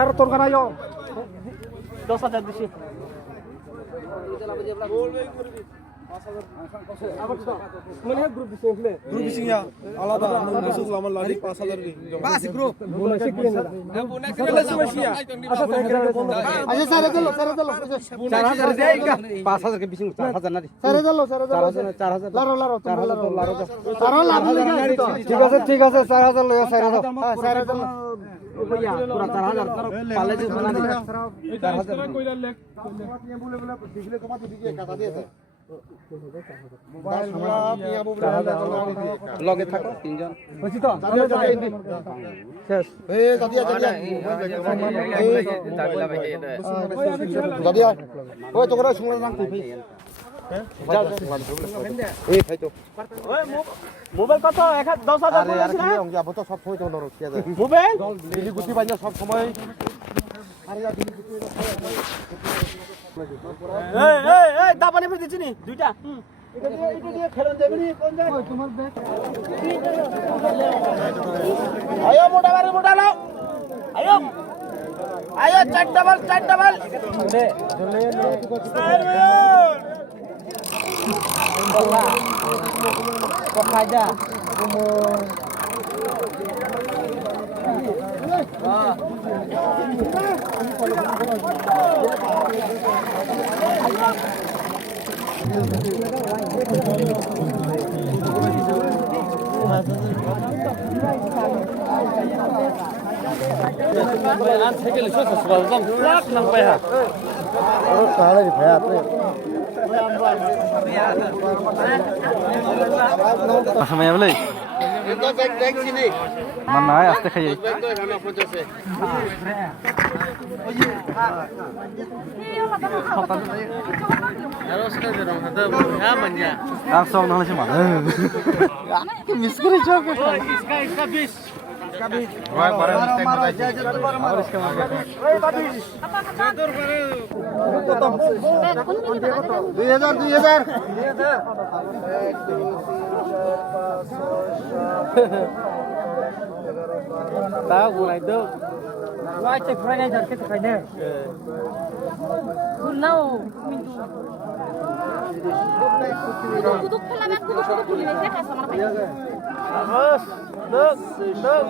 আর তোর কানা যাও 10,000 দিছি গ্রুপ দিছি আলাদা আমার লালি 5,000 বাস গ্রুপ আচ্ছা স্যার চলো 4000 দেই 5,000 কে বিসিং 4,000 না দি স্যার চলো 4,000 লারো লারো ঠিক আছে 4,000 লইয়া 4,000 হ্যাঁ 4,000 भैया पूरा 4,000 पाले से बना दिया 4,000 কইরা লেখ বলে দিলে কমাতে দিকে কাটা দিয়েছে মোবাইল লগে থাকো তিনজন হইছি তো শেষ এই দাদিয়া ওই তো করে শুনলে নাম তুই এই ভাই তো ওই মোবাইল কত 10,000 বলেছিস না আমি তো সব সময় তো নরক কি আছে মোবাইল দিলি গুটি বাজা সব সময় আরে যা দিলি গুটি এই দাপানি ফে দিছিনি দুইটা এটা দিয়ে খেলন যাবে নি কোন যায় তোমার ব্যাগ আয়ো মোটা লাও আয়ো চার ডাবল দে Pokoknya Masamaya boleh? Bag sini. Mana ya? Aste kaya. Harus kan dorong ada berhamanya. Langsung nang sih mana? Miskuri jauh. Iska bis. Wah, barang mesti mulai. Harus ke mana? Jatuh barang. 2,000 tahu mulai itu wah cek frame jar ke frame now mintu kuduk kelabat kuduk kulit saya sama bos look